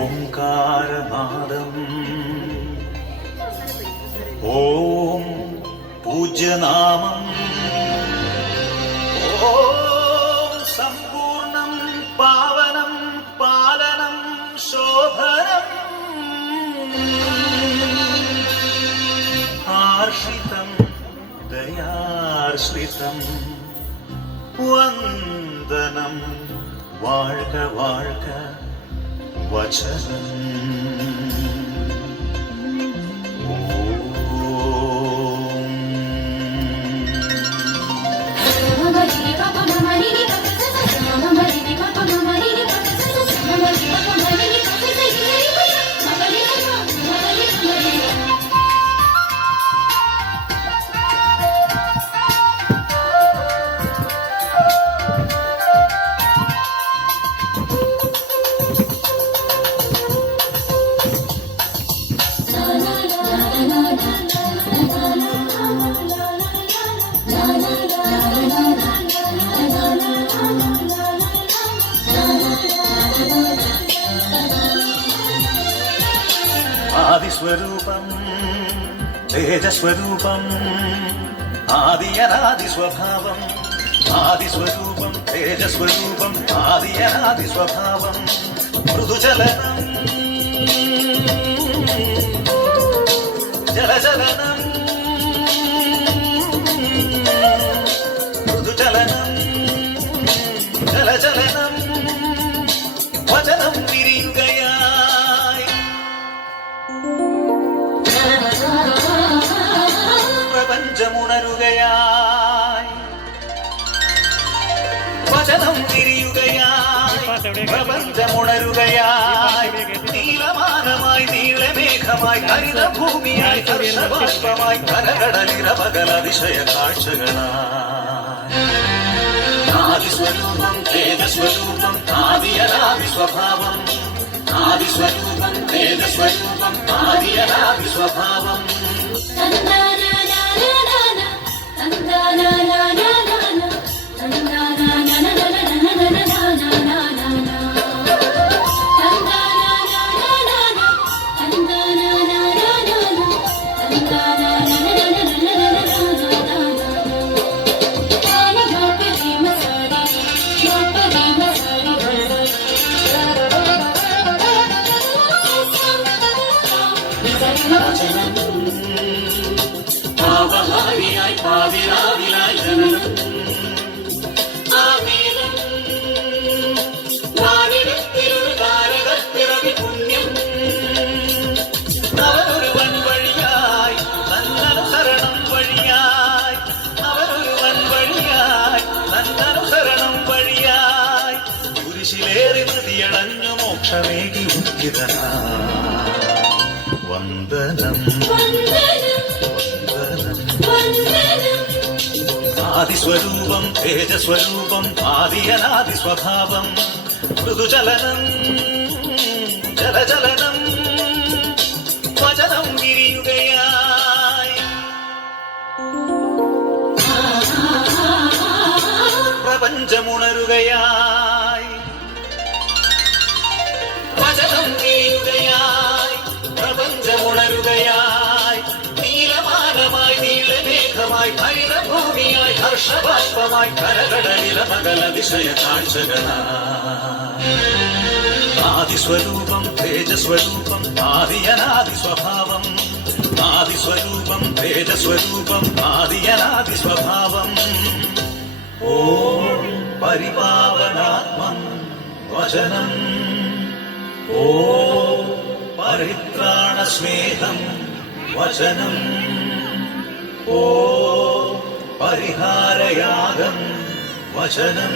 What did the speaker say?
ഓംകാരനാദം ഓം പൂജ്യനാമം ഓം സമ്പൂർണം പാവനം പാലനം ശോഭനം ആർഷിതം ദയാർശ്രിതം വന്ദനം വാഴ്ക വാഴ്ക വചനം ആദിസ്വരൂപം തേജസ്വരൂപം ആദിയനാദിസ്വഭാവം ആദിസ്വരൂപം തേജസ്വരൂപം ആദിയനാദിസ്വഭാവം മൃദുചലനം ജലചലനം മൃദുചലനം ജലചലനം വചനം വിരിയുകയായി പ്രപഞ്ചമുണരുകയായി വചനം വിരിയുകയായി പ്രപഞ്ചമുണരുകയായി നീലമാനമായി നീളമേഘമായി ഹരിതഭൂമിയായി ഹർഷബാഷ്പമായി കരകടലിരപകല അതിശയ കാഴ്ചകളായി ആദിസ്വരൂപം തേജസ്വരൂപം ആദിയനാദിസ്വഭാവം ആദിസ്വരൂപം തേജസ്വരൂപം ആദിയനാദിസ്വഭാവം പാവഹാരിയായി പാവിരാവിലായി ജനനം ആമേനം വാനിടത്തിലൊരു താരകപ്പിറവി പുണ്യം അവരൊരുവൻ വഴിയായി നന്നനുസരണം വഴിയായി അവരൊരുവൻ വഴിയായി നന്നനുസരണം വഴിയായി കുരിശിലേറി നദിയടഞ്ഞു മോക്ഷമേകി ഉദ്ധിതനായി വന്ദനം ആദിസ്വരൂപം തേജസ്വരൂപം ആദിയനാദിസ്വഭാവം മൃദുചലനം ജലചലനം വചനം വിരിയുകയായി പ്രപഞ്ചമുണരുകയായി വചനം വിരിയുകയായി പ്രപഞ്ചമുണരുകയായി നീലമാനമായി നീളമേഘമായി ഹരിതഭൂമിയായി ഹർഷബാഷ്പമായി കരകടലിരപകല അതിശയ കാഴ്ചകളായി ആദിസ്വരൂപം തേജസ്വരൂപം ആദിയനാദിസ്വഭാവം ആദിസ്വരൂപം തേജസ്വരൂപം ആദിയനാദിസ്വഭാവം ഓം പരിപാവനാത്മം വചനം ഓം പരിത്രാണസ്നേഹം വചനം ഓ പരിഹാരയാഗം വചനം